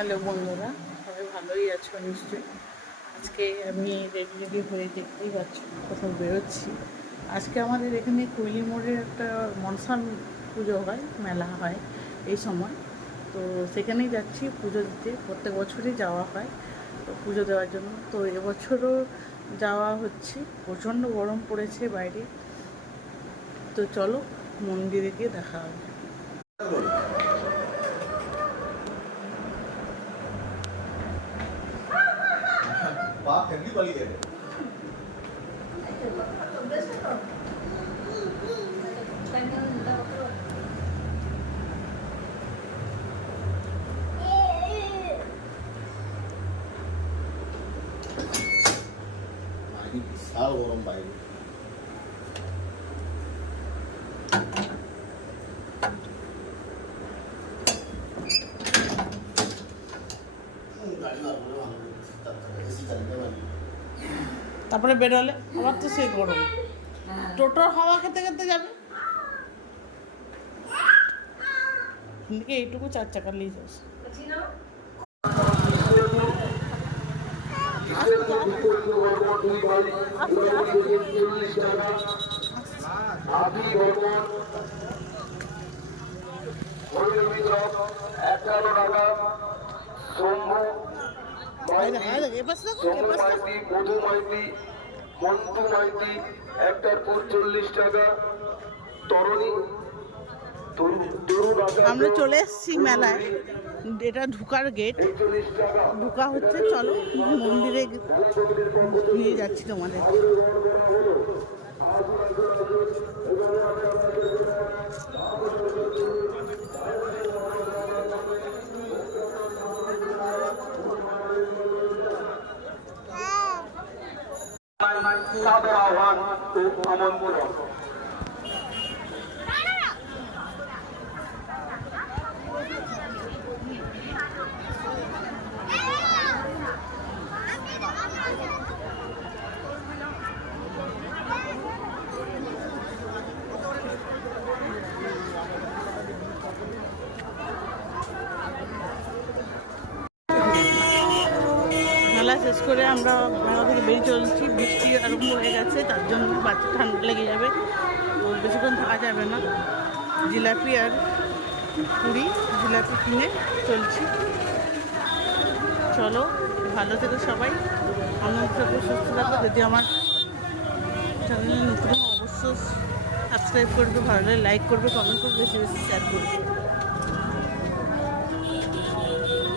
Hello বন্ধুরা, সবাই ভালোই আছো নিশ্চয়ই। আজকে আমি রেডি হয়ে দেখতেই পাচ্ছি কোথাও বেরোচ্ছি। আজকে আমাদের এখানে কৈলি মোড়ের একটা মনসা পুজো হয়, মেলা হয় এই সময়। তো সেখানেই যাচ্ছি পুজো দিতে। প্রত্যেক বছরই যাওয়া হয় তো পুজো দেওয়ার জন্য। তো এবছরও যাওয়া হচ্ছে। প্রচণ্ড গরম পড়েছে বাইরে। তো চলো মন্দিরে গিয়ে দেখা হবে। फैमिली वाली है विशाल गरम বাইরে তারপরে বেরোলে আবার তো সেই গরম, টোটোর হাওয়া খেতে খেতে যাবে। এদিকে এইটুকু 4 চাকা নিয়ে যাস। মধু মাইতি, মন্টু মাইতি, 140 টাকা, তরণী। আমরা চলে এসেছি মেলায়। এটা ঢুকার গেট, ঢুকা হচ্ছে। চলো মন্দিরে নিয়ে যাচ্ছি তোমাদের। সাদর আহ্বান ও আমন্ত্রণ। মেলা শেষ করে আমরা মেলা থেকে বেরিয়ে চলছি। বৃষ্টি আরম্ভ হয়ে গেছে, তার জন্য বাচ্চা ঠান্ডা লেগে যাবে, তো বেশিক্ষণ থাকা যাবে না। জিলাপি আর পুরি, জিলাপি কিনে চলছি। চলো, ভালো থেকো সবাই, আনন্দ থাকো, সুস্থ থাকো। যদি আমার চ্যানেলে নতুন অবশ্যই সাবস্ক্রাইব করবে, ভালো লাগে লাইক করবে, কমেন্ট করবে, বেশি বেশি শেয়ার করবে।